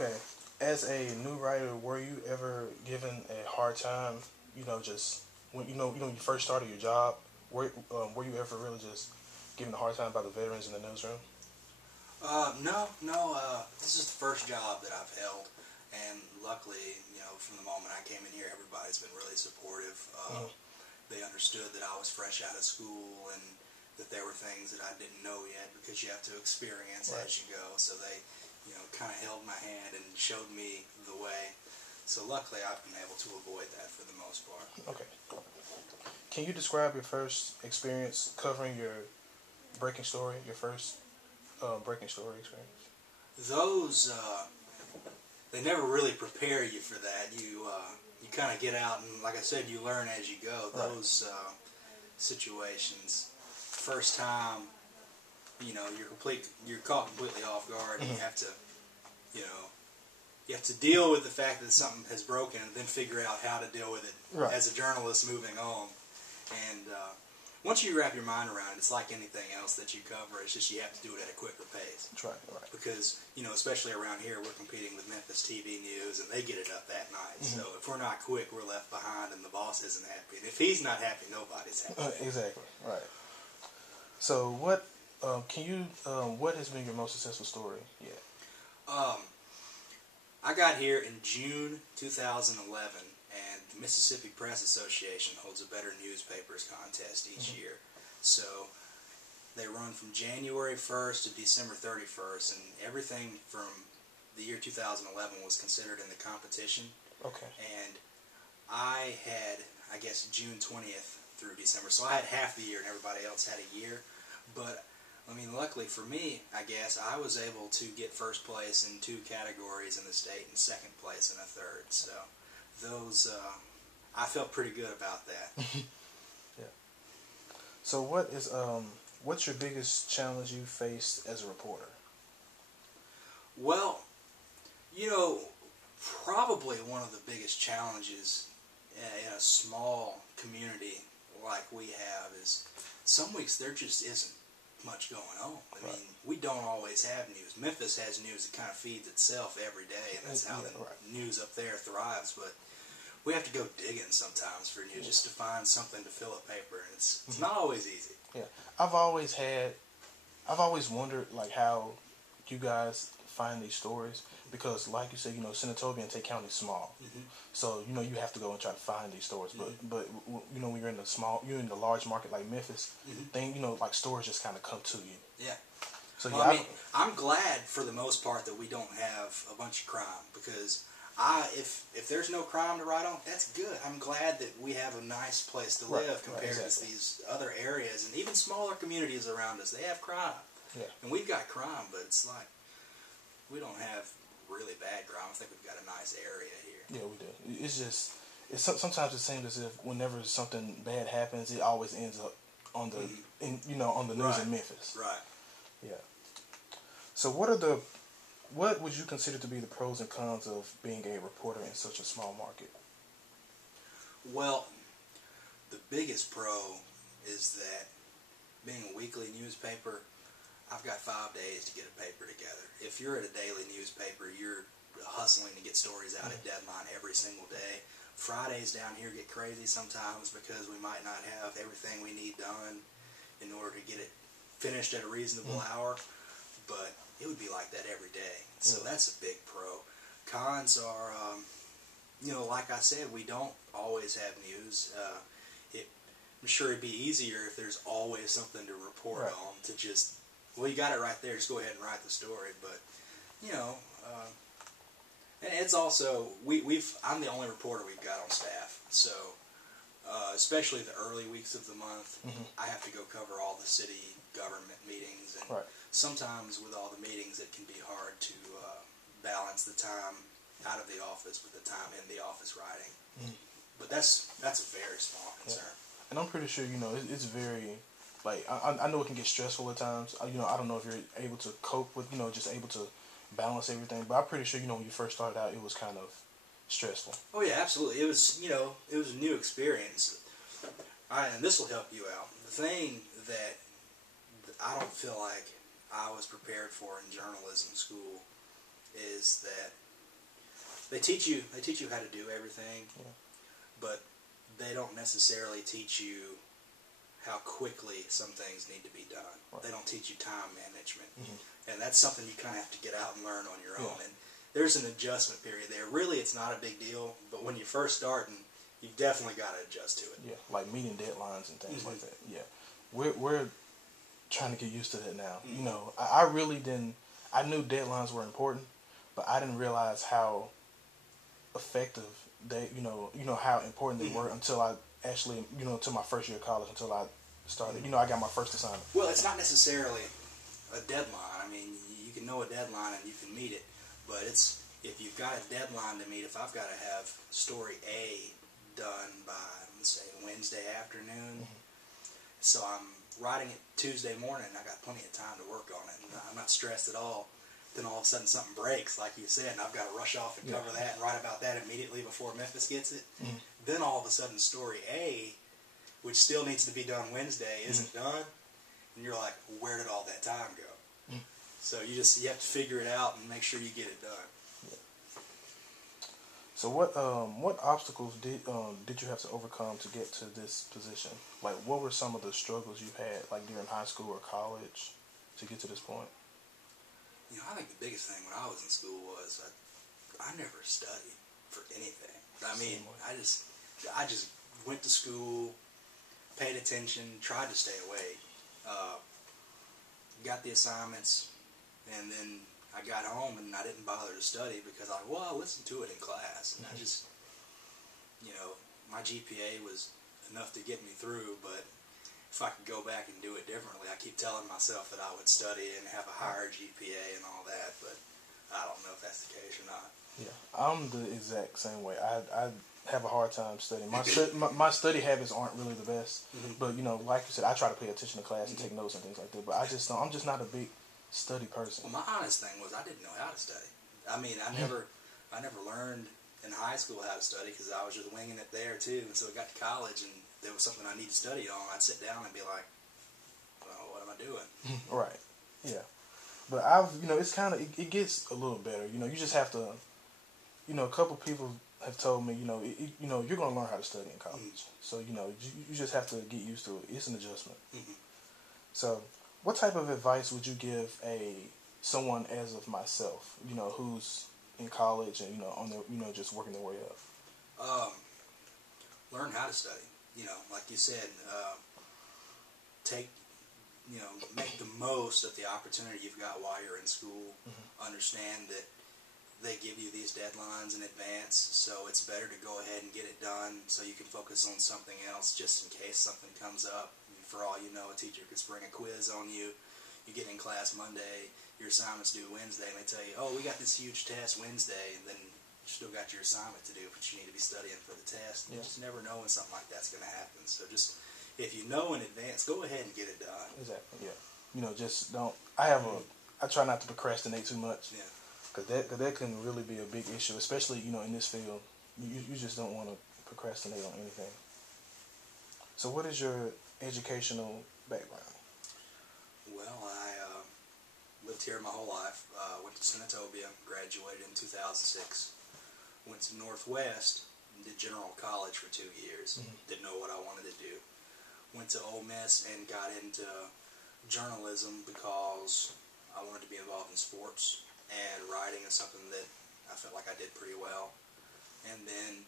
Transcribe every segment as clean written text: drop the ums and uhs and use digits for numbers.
Okay, as a new writer, were you ever given a hard time? Just when when you first started your job, were you ever really just given a hard time by the veterans in the newsroom? No, no. This is the first job that I've held, and luckily, from the moment I came in here, everybody's been really supportive. Mm-hmm. They understood that I was fresh out of school and that there were things that I didn't know yet because you have to experience Right. as you go. So they, kind of held my hand and showed me the way. So luckily, I've been able to avoid that for the most part. Okay. Can you describe your first experience covering your breaking story? Your first breaking story experience? Those they never really prepare you for that. You kind of get out and, like I said, you learn as you go. Right. Those situations, first time, you're caught completely off guard, and Mm-hmm. you know, you have to deal with the fact that something has broken, and then figure out how to deal with it Right. as a journalist moving on. And once you wrap your mind around it, it's like anything else that you cover. It's just you have to do it at a quicker pace. That's right. Right. Because, especially around here, we're competing with Memphis TV News, and they get it up that night. Mm-hmm. So if we're not quick, we're left behind, and the boss isn't happy. And if he's not happy, nobody's happy. Exactly. Right. So what has been your most successful story yet? I got here in June 2011, and the Mississippi Press Association holds a Better Newspapers contest each year. So they run from January 1st to December 31st, and everything from the year 2011 was considered in the competition. Okay. And I had, I guess, June 20th through December, so I had half the year, and everybody else had a year. But luckily for me, I guess, I was able to get first place in 2 categories in the state and second place in a third. So those, I felt pretty good about that. Yeah. So what's your biggest challenge you faced as a reporter? Well, probably one of the biggest challenges in a small community like we have is some weeks there just isn't much going on. I mean, we don't always have news. Memphis has news that kind of feeds itself every day, and that's how the news up there thrives. But we have to go digging sometimes for news just to find something to fill a paper, and it's not always easy. Yeah, I've always wondered like how you guys find these stories because, like you said, Senatobia and Tate County is small, so you have to go and try to find these stories. But when you're in the large market like Memphis, like stories just kind of come to you. Yeah. So well, I mean, I'm glad for the most part that we don't have a bunch of crime because if there's no crime to write on, that's good. I'm glad that we have a nice place to live compared to these other areas and even smaller communities around us. They have crime. Yeah. And we've got crime, but it's like we don't have really bad crime. I think we've got a nice area here. Yeah, we do. Sometimes it seems as if whenever something bad happens, it always ends up on the on the news in Memphis. Right. Yeah. So what would you consider to be the pros and cons of being a reporter in such a small market? Well, the biggest pro is that being a weekly newspaper, I've got 5 days to get a paper together. If you're at a daily newspaper, you're hustling to get stories out at deadline every single day. Fridays down here get crazy sometimes because we might not have everything we need done in order to get it finished at a reasonable hour, but it would be like that every day. So that's a big pro. Cons are, like I said, we don't always have news. I'm sure it'd be easier if there's always something to report on to just, well, you got it right there, just go ahead and write the story. But, and it's also, I'm the only reporter we've got on staff. So, especially the early weeks of the month, I have to go cover all the city government meetings. And sometimes with all the meetings, it can be hard to balance the time out of the office with the time in the office writing. But that's a very small concern. And I'm pretty sure, it's very, like, I know it can get stressful at times. I don't know if you're able to cope with, just able to balance everything. But I'm pretty sure, when you first started out, it was kind of stressful. Oh, yeah, absolutely. It was, it was a new experience. And this will help you out. The thing that I don't feel like I was prepared for in journalism school is that They teach you how to do everything, Yeah. but they don't necessarily teach you how quickly some things need to be done. Right. They don't teach you time management. Mm-hmm. And that's something you kind of have to get out and learn on your own. Yeah. And there's an adjustment period there. Really, it's not a big deal, but when you first starting, you've definitely got to adjust to it. Yeah, like meeting deadlines and things Mm-hmm. like that. Yeah, we're trying to get used to that now. Mm-hmm. You know, I really didn't. I knew deadlines were important, but I didn't realize how effective you know how important they Mm-hmm. were until I actually, until my first year of college, until I started. I got my first assignment. Well, it's not necessarily a deadline. I mean, you can know a deadline and you can meet it, but it's if you've got a deadline to meet. If I've got to have story A done by, let's say, Wednesday afternoon, so I'm writing it Tuesday morning, I got plenty of time to work on it, and I'm not stressed at all. Then all of a sudden something breaks, like you said, and I've got to rush off and cover that and write about that immediately before Memphis gets it. Then all of a sudden story A, which still needs to be done Wednesday, isn't done, and you're like, where did all that time go? So you have to figure it out and make sure you get it done. So what obstacles did you have to overcome to get to this position? Like, what were some of the struggles you've had, like during high school or college, to get to this point? I think the biggest thing when I was in school was I never studied for anything. I mean, I just went to school, paid attention, tried to stay awake, got the assignments, and then I got home and I didn't bother to study because I listened to it in class, and I just, my GPA was enough to get me through, but if I could go back and do it differently, I keep telling myself that I would study and have a higher GPA and all that, but I don't know if that's the case or not. Yeah, I'm the exact same way. I have a hard time studying. My study habits aren't really the best, but like you said, I try to pay attention to class and take notes and things like that. But I'm just not a big study person. Well, my honest thing was I didn't know how to study. I mean, I never learned in high school how to study because I was just winging it there too. And so I got to college and there was something I needed to study on. I'd sit down and be like, well, what am I doing? Right. Yeah. But it's kind of, it gets a little better. You just have to, a couple people have told me, you're going to learn how to study in college. So, you just have to get used to it. It's an adjustment. So, what type of advice would you give someone as of myself, who's in college and, on their, just working their way up? Learn how to study. Like you said, make the most of the opportunity you've got while you're in school. Understand that they give you these deadlines in advance, so it's better to go ahead and get it done so you can focus on something else just in case something comes up. For all you know, a teacher could spring a quiz on you. You get in class Monday, your assignment's due Wednesday, and they tell you, oh, we got this huge test Wednesday, and then you still got your assignment to do, but you need to be studying for the test. You just never know when something like that's going to happen. So just, if you know in advance, go ahead and get it done. Exactly, yeah. Just don't, I try not to procrastinate too much. Yeah. Because that can really be a big issue, especially, in this field. You just don't want to procrastinate on anything. So what is your educational background? Well, I lived here my whole life. Went to Senatobia, graduated in 2006. Went to Northwest and did general college for 2 years. Didn't know what I wanted to do. Went to Ole Miss and got into journalism because I wanted to be involved in sports, and writing is something that I felt like I did pretty well. And then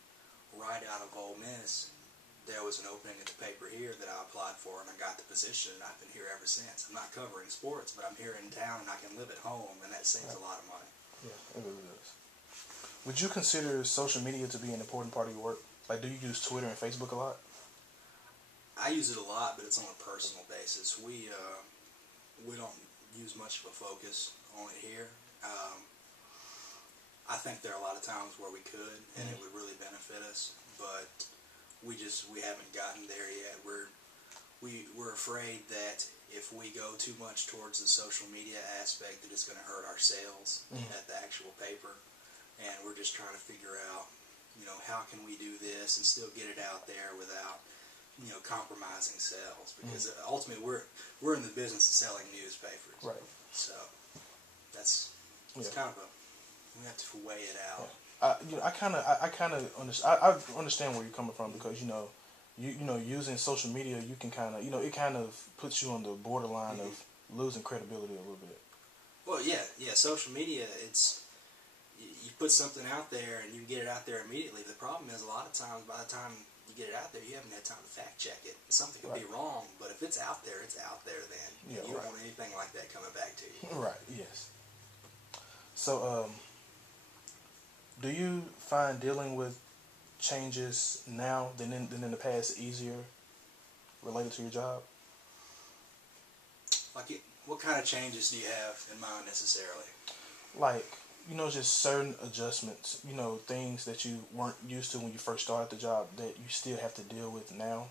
right out of Ole Miss, there was an opening at the paper here that I applied for, and I got the position, and I've been here ever since. I'm not covering sports, but I'm here in town, and I can live at home, and that saves a lot of money. Yeah, it really does. Would you consider social media to be an important part of your work? Like, do you use Twitter and Facebook a lot? I use it a lot, but it's on a personal basis. We don't use much of a focus on it here. I think there are a lot of times where we could, and it would really benefit us, but we haven't gotten there yet. We're afraid that if we go too much towards the social media aspect, that it's going to hurt our sales at the actual paper, and we're just trying to figure out, how can we do this and still get it out there without, compromising sales, because ultimately we're in the business of selling newspapers. Right. So it's kind of we have to weigh it out. I kind of I understand where you're coming from because you know using social media you can kind of it kind of puts you on the borderline of losing credibility a little bit. Well, yeah. Social media, it's you put something out there and you get it out there immediately. The problem is a lot of times by the time you get it out there, you haven't had time to fact check it. Something could be wrong, but if it's out there, it's out there. Then you don't want anything like that coming back to you. Right. Yes. So, do you find dealing with changes now than in the past easier related to your job? What kind of changes do you have in mind necessarily? Like, just certain adjustments, things that you weren't used to when you first started the job that you still have to deal with now.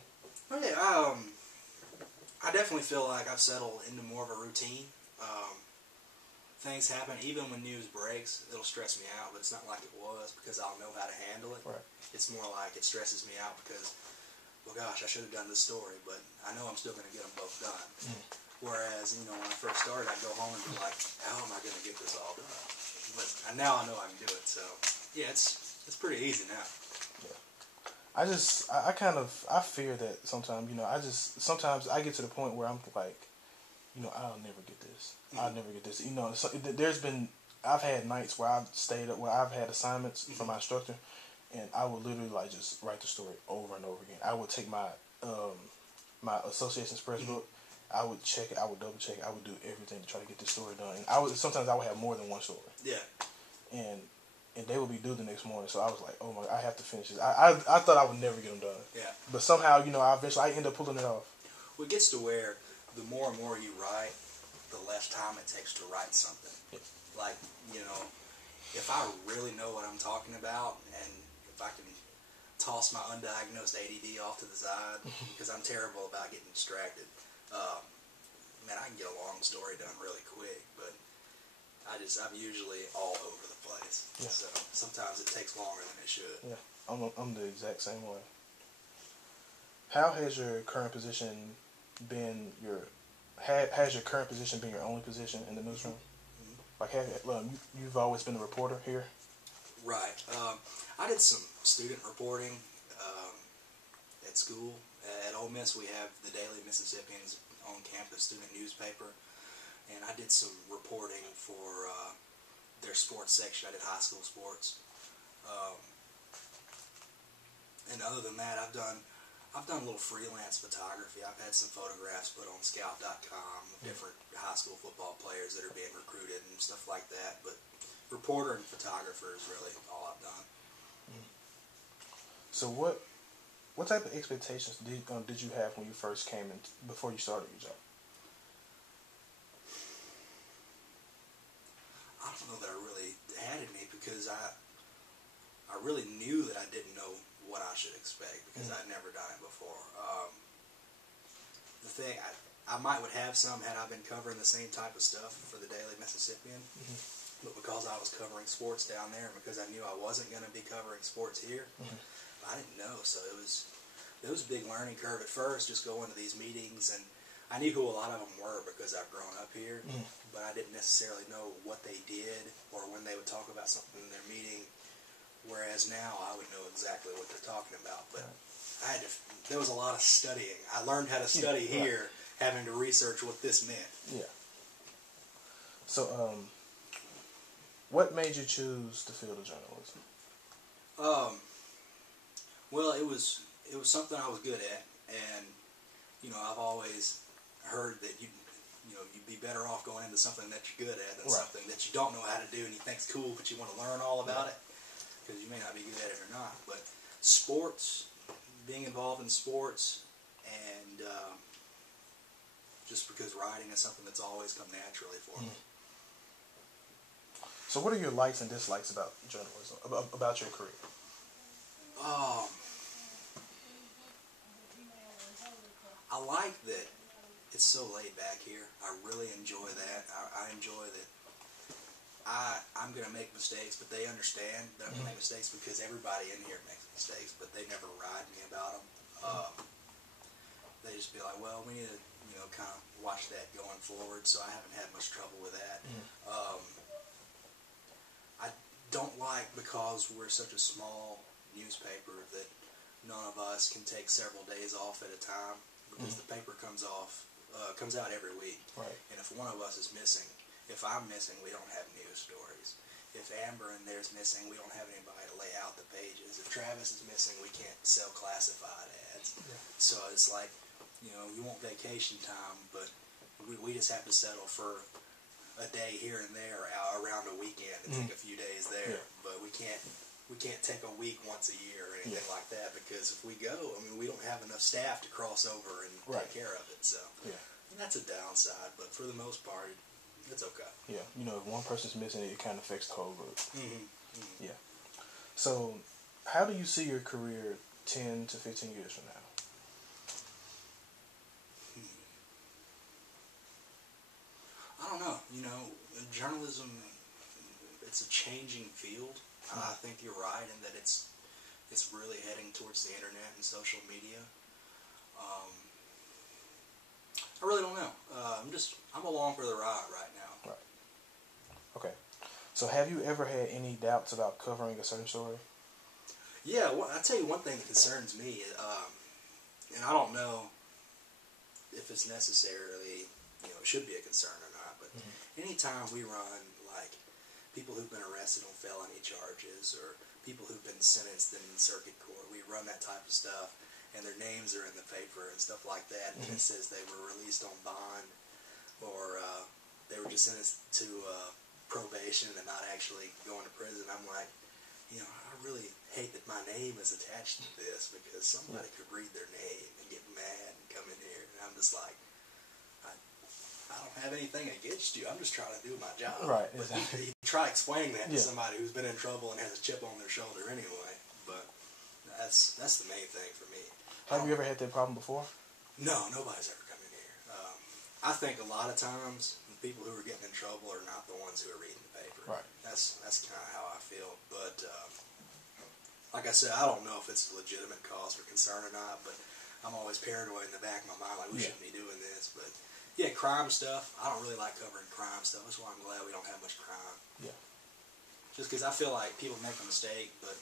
Okay, I definitely feel like I've settled into more of a routine. Things happen, even when news breaks, it'll stress me out, but it's not like it was because I'll know how to handle it. Right. It's more like it stresses me out because, well, gosh, I should have done this story, but I know I'm still going to get them both done. Whereas, when I first started, I'd go home and be like, how am I going to get this all done? But now I know I can do it, so yeah, it's pretty easy now. Yeah. I fear that sometimes, sometimes I get to the point where I'm like, I'll never get this. I'll never get this. I've had nights where I've stayed up, where I've had assignments from my instructor, and I would literally just write the story over and over again. I would take my my Association Express book, I would check it, I would double check it, I would do everything to try to get this story done. And sometimes I would have more than one story. Yeah. And they would be due the next morning, so I was like, oh my, I have to finish this. I thought I would never get them done. Yeah. But somehow, I end up pulling it off. Well, it gets to where the more and more you write, the less time it takes to write something. Yeah. Like, if I really know what I'm talking about, and if I can toss my undiagnosed ADD off to the side, because I'm terrible about getting distracted, man, I can get a long story done really quick, but I'm usually all over the place. Yeah. So sometimes it takes longer than it should. Yeah, I'm the exact same way. How has your current position been has your current position been your only position in the newsroom? Like, you've always been a reporter here? Right. I did some student reporting at school. At Ole Miss, we have the Daily Mississippian's on-campus student newspaper, and I did some reporting for their sports section. I did high school sports. And other than that, I've done a little freelance photography. I've had some photographs put on Scout.com of different high school football players that are being recruited and stuff like that. But reporter and photographer is really all I've done. So what type of expectations did you have when you first came in before you started your job? I don't know that I really had any because I really knew that I didn't know what I should expect because I'd never done it before. The thing, I might would have some had I been covering the same type of stuff for the Daily Mississippian, but because I was covering sports down there and because I knew I wasn't going to be covering sports here, I didn't know. So it was a big learning curve at first, just going to these meetings, and I knew who a lot of them were because I've grown up here, but I didn't necessarily know what they did or when they would talk about something in their meeting. Whereas now I would know exactly what they're talking about, but there was a lot of studying. I learned how to study here, having to research what this meant. Yeah. So, what made you choose the field of journalism? Well, it was something I was good at, and I've always heard that you'd be better off going into something that you're good at than something that you don't know how to do and you think's cool, but you want to learn all about it. Because you may not be good at it or not, but sports, being involved in sports, and just because writing is something that's always come naturally for me. So what are your likes and dislikes about journalism, about your career? I like that it's so laid back here. I really enjoy that. I enjoy that I'm going to make mistakes, but they understand that I'm going to make mistakes because everybody in here makes mistakes, but they never ride me about them. They just be like, well, we need to, kind of watch that going forward, so I haven't had much trouble with that. don't like, because we're such a small newspaper, that none of us can take several days off at a time, because the paper comes out every week. Right. And if one of us is missing, if I'm missing, we don't have news stories. If Amber and there's missing, we don't have anybody to lay out the pages. If Travis is missing, we can't sell classified ads. Yeah. So it's like, you want vacation time, but we just have to settle for a day here and there around a weekend and take a few days there. Yeah. But we can't take a week once a year or anything like that, because if we go, we don't have enough staff to cross over and take care of it. So that's a downside, but for the most part, it's okay. Yeah, if one person's missing, it kind of affects the whole group. Yeah. So, how do you see your career 10 to 15 years from now? I don't know. Journalism, it's a changing field. I think you're right in that it's really heading towards the internet and social media. I really don't know. I'm along for the ride right now. Right. Okay. So have you ever had any doubts about covering a certain story? Yeah, I'll tell you one thing that concerns me, and I don't know if it's necessarily, it should be a concern or not, but anytime we run, like, people who've been arrested on felony charges, or people who've been sentenced in circuit court, we run that type of stuff, and their names are in the paper and stuff like that, and it says they were released on bond, or they were just sentenced to probation and not actually going to prison. I'm like, I really hate that my name is attached to this, because somebody could read their name and get mad and come in here, and I'm just like, I don't have anything against you. I'm just trying to do my job. Right, but exactly. you try explaining that to somebody who's been in trouble and has a chip on their shoulder anyway. But that's the main thing for me. Have you ever had that problem before? No, nobody's ever come in here. I think a lot of times the people who are getting in trouble are not the ones who are reading the paper. Right. That's kind of how I feel. But like I said, I don't know if it's a legitimate cause for concern or not. But I'm always paranoid in the back of my mind, like we shouldn't be doing this. But yeah, crime stuff. I don't really like covering crime stuff. That's why I'm glad we don't have much crime. Yeah. Just because I feel like people make a mistake, but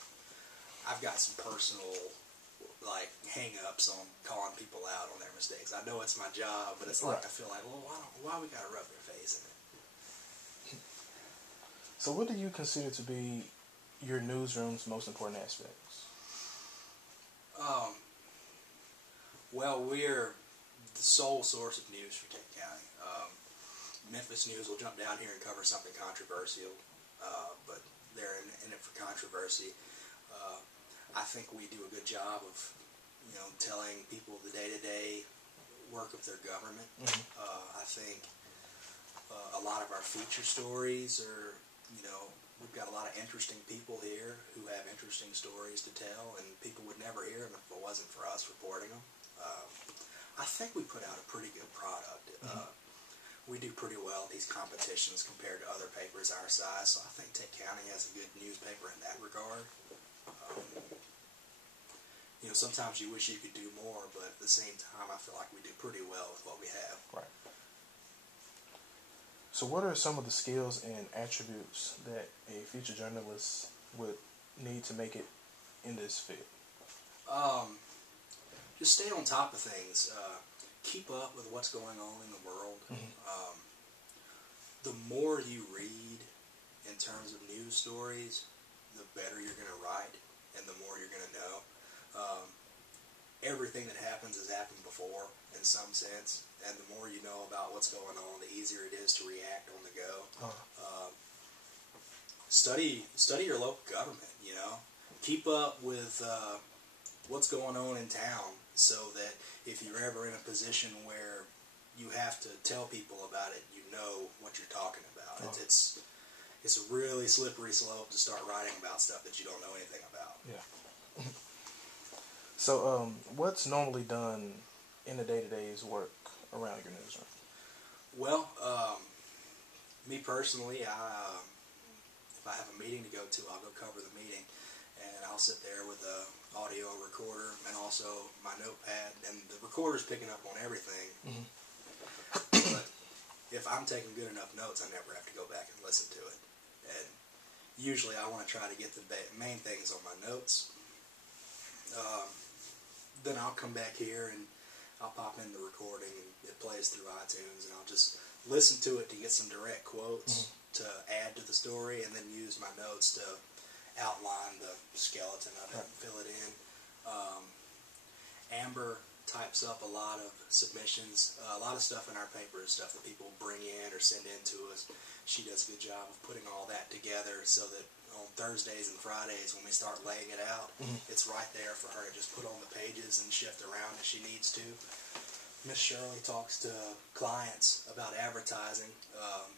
I've got some personal, like, hang-ups on calling people out on their mistakes. I know it's my job, but it's like, I feel like, well, why we got to rub their face in it? So what do you consider to be your newsroom's most important aspects? Well, we're the sole source of news for Tate County. Memphis News will jump down here and cover something controversial, but they're in it for controversy. I think we do a good job of, telling people the day-to-day work of their government. I think a lot of our feature stories are, we've got a lot of interesting people here who have interesting stories to tell, and people would never hear them if it wasn't for us reporting them. I think we put out a pretty good product. We do pretty well at these competitions compared to other papers our size, so I think Tate County has a good newspaper in that regard. Sometimes you wish you could do more, but at the same time, I feel like we do pretty well with what we have. Right. So what are some of the skills and attributes that a feature journalist would need to make it in this field? Just stay on top of things. Keep up with what's going on in the world. The more you read in terms of news stories, the better you're going to write, and the more you're going to know. Everything that happens has happened before, in some sense, and the more you know about what's going on, the easier it is to react on the go. Study your local government. Keep up with what's going on in town, so that if you're ever in a position where you have to tell people about it, you know what you're talking about. It's a really slippery slope to start writing about stuff that you don't know anything about. Yeah. So, what's normally done in the day-to-day's work around your newsroom? Well, me personally, if I have a meeting to go to, I'll go cover the meeting, and I'll sit there with a audio recorder and also my notepad, and the recorder's picking up on everything. But if I'm taking good enough notes, I never have to go back and listen to it. And usually I want to try to get the main things on my notes. Then I'll come back here and I'll pop in the recording and it plays through iTunes, and I'll just listen to it to get some direct quotes to add to the story, and then use my notes to outline the skeleton of it and fill it in. Amber types up a lot of submissions. A lot of stuff in our paper is stuff that people bring in or send in to us. She does a good job of putting all that together so that on Thursdays and Fridays when we start laying it out, it's right there for her to just put on the pages and shift around as she needs to. Miss Shirley talks to clients about advertising.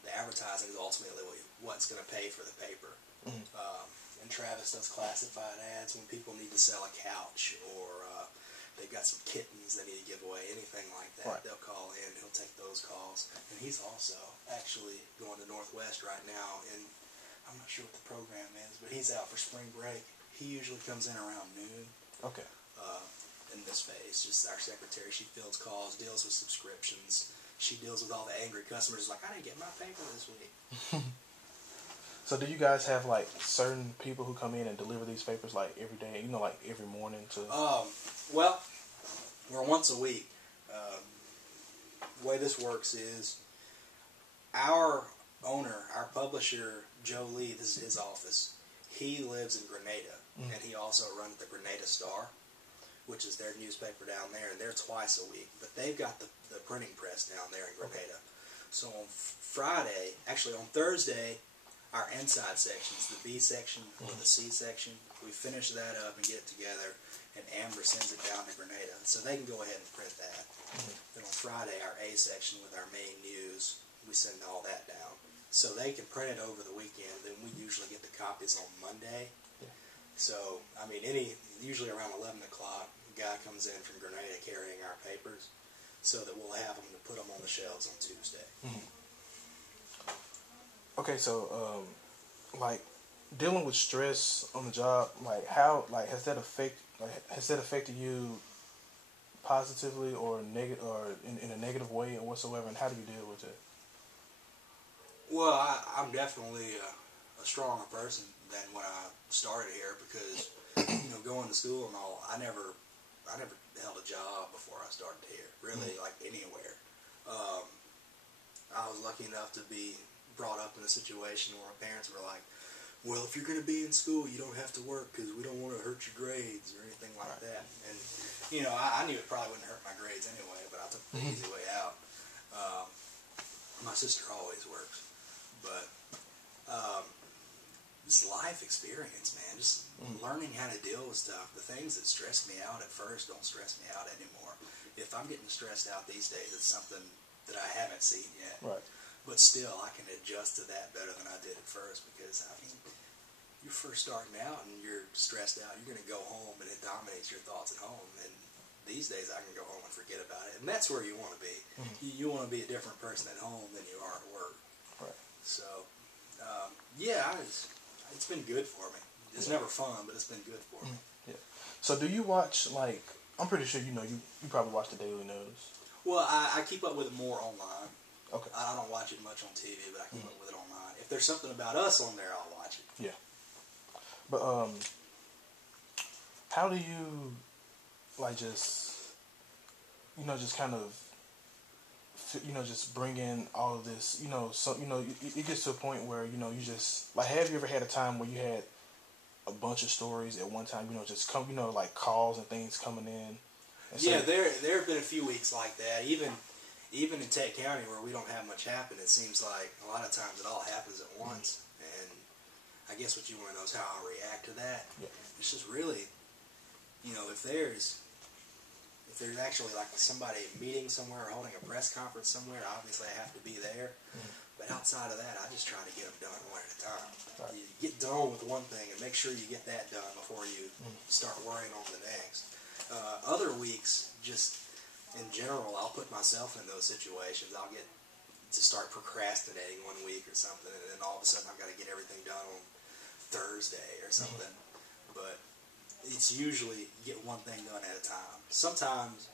The advertising is ultimately what's going to pay for the paper. And Travis does classified ads when people need to sell a couch, or they've got some kittens they need to give away, anything like that. Right. They'll call in, he'll take those calls. And he's also actually going to Northwest right now, and I'm not sure what the program is, but he's out for spring break. He usually comes in around noon. Okay. In this phase, just our secretary, she fields calls, deals with subscriptions. She deals with all the angry customers, like, I didn't get my paper this week. So do you guys have, like, certain people who come in and deliver these papers, like, every day, you know, like, every morning to... Well, we're once a week. The way this works is our owner, our publisher, Joe Lee, this is his office. He lives in Grenada, and he also runs the Grenada Star, which is their newspaper down there, and they're twice a week. But they've got the printing press down there in Grenada. So on Friday, actually on Thursday, our inside sections, the B section or the C section, we finish that up and get it together, and Amber sends it down to Grenada. So they can go ahead and print that. Then on Friday, our A section with our main news, we send all that down. So they can print it over the weekend. Then we usually get the copies on Monday. So, I mean, usually around 11 o'clock, a guy comes in from Grenada carrying our papers so that we'll have them to put them on the shelves on Tuesday. Okay, so, like, dealing with stress on the job, like, how, like, has that affected you positively or negative, or in a negative way or whatsoever, and how do you deal with it? Well, I'm definitely a stronger person than when I started here, because going to school and all, I never held a job before I started here, really, like anywhere. I was lucky enough to be brought up in a situation where my parents were like, well, if you're going to be in school, you don't have to work because we don't want to hurt your grades or anything like that. And I knew it probably wouldn't hurt my grades anyway, but I took the easy way out. My sister always works, but this life experience, man, just learning how to deal with stuff. The things that stressed me out at first don't stress me out anymore. If I'm getting stressed out these days, it's something that I haven't seen yet. Right. But still, I can adjust to that better than I did at first, because, I mean, you're first starting out and you're stressed out. You're going to go home and it dominates your thoughts at home. And these days, I can go home and forget about it. And that's where you want to be. You want to be a different person at home than you are at work. Right. So, it's been good for me. It's never fun, but it's been good for me. Yeah. So do you watch, like, I'm pretty sure you probably watch the Daily News. Well, I keep up with it more online. Okay. I don't watch it much on TV, but I keep up with it online. If there's something about us on there, I'll watch it. Yeah. But, how do you, like, just kind of, just bring in all of this, so, it gets to a point where, you just, like, have you ever had a time where you had a bunch of stories at one time, just come, like calls and things coming in? Yeah, there have been a few weeks like that. Even in Tate County, where we don't have much happen, it seems like a lot of times it all happens at once. And I guess what you want to know is how I react to that. Yeah. It's just really, if there's actually like somebody meeting somewhere or holding a press conference somewhere, obviously I have to be there. But outside of that, I just try to get them done one at a time. Right. You get done with one thing and make sure you get that done before you start worrying on the next. Other weeks, just in general, I'll put myself in those situations. I'll get to start procrastinating one week or something, and then all of a sudden I've got to get everything done on Thursday or something. But it's usually get one thing done at a time. Sometimes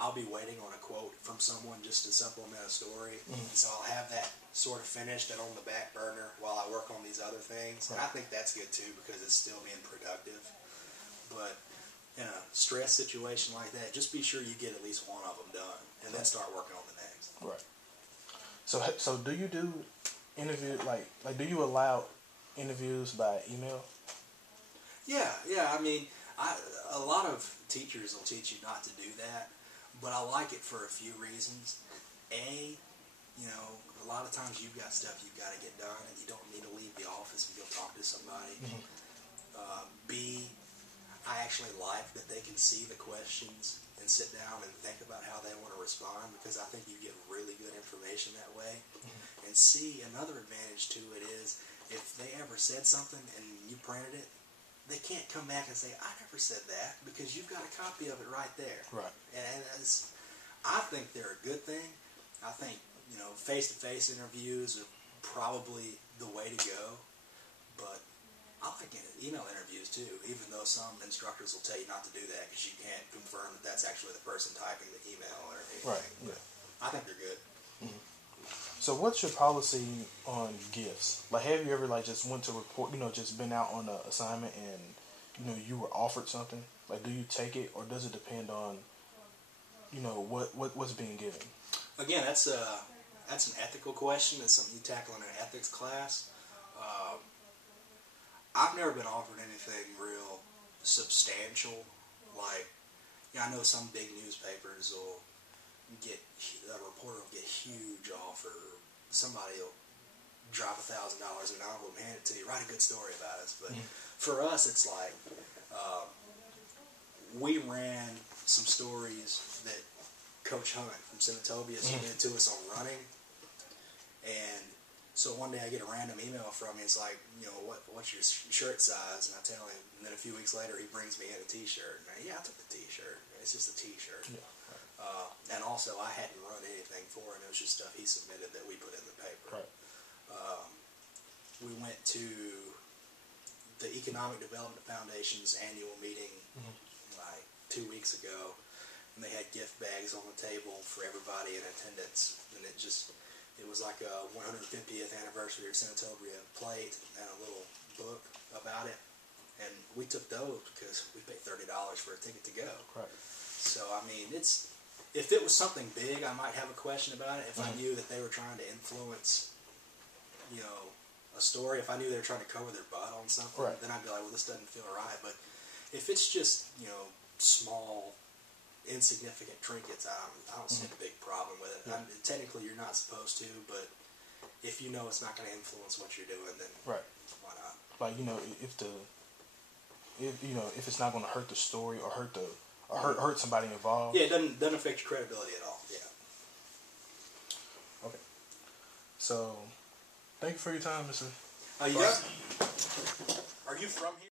I'll be waiting on a quote from someone just to supplement a story. And so I'll have that sort of finished and on the back burner while I work on these other things. And I think that's good too because it's still being productive. But in a stress situation like that, just be sure you get at least one of them done and then start working on the next. Right. So do you do interview like do you allow interviews by email? Yeah. I mean, a lot of teachers will teach you not to do that, but I like it for a few reasons. A, a lot of times you've got stuff you've got to get done, and you don't need to leave the office and go talk to somebody. B, I actually like that they can see the questions and sit down and think about how they want to respond, because I think you get really good information that way. And C, another advantage to it is if they ever said something and you printed it, they can't come back and say, I never said that, because you've got a copy of it right there. Right. And I think they're a good thing. I think, face-to-face interviews are probably the way to go. But I like email interviews too, even though some instructors will tell you not to do that because you can't confirm that that's actually the person typing the email or anything. Right. Yeah. I think they're good. So what's your policy on gifts? Like, have you ever just went to report, just been out on an assignment and, you were offered something? Like, do you take it, or does it depend on, what's being given? Again, that's an ethical question. It's something you tackle in an ethics class. I've never been offered anything real substantial. Like, I know some big newspapers will a reporter will get a huge offer. Somebody will drop $1,000 in an envelope and hand it to you. Write a good story about us. But for us, it's like we ran some stories that Coach Hunt from Senatobia submitted to us on running, and so one day I get a random email from him. It's like, what's your shirt size? And I tell him, and then a few weeks later he brings me in a T-shirt. And I took the T-shirt. It's just a T-shirt. Yeah. And also, I hadn't run anything for him. It was just stuff he submitted that we put in the paper. Right. We went to the Economic Development Foundation's annual meeting like 2 weeks ago, and they had gift bags on the table for everybody in attendance. And it was like a 150th anniversary of Senatobia plate and a little book about it. And we took those because we paid $30 for a ticket to go. Right. So, I mean, if it was something big, I might have a question about it. If I knew that they were trying to influence, a story, if I knew they were trying to cover their butt on something, then I'd be like, well, this doesn't feel right. But if it's just, small, insignificant trinkets, I don't see a big problem with it. Yeah. Technically, you're not supposed to, but if you know it's not going to influence what you're doing, then why not? Like, if it's not going to hurt the story or hurt somebody involved. Yeah, it doesn't affect your credibility at all. Yeah. Okay. So, thank you for your time, Mr. Are you from here?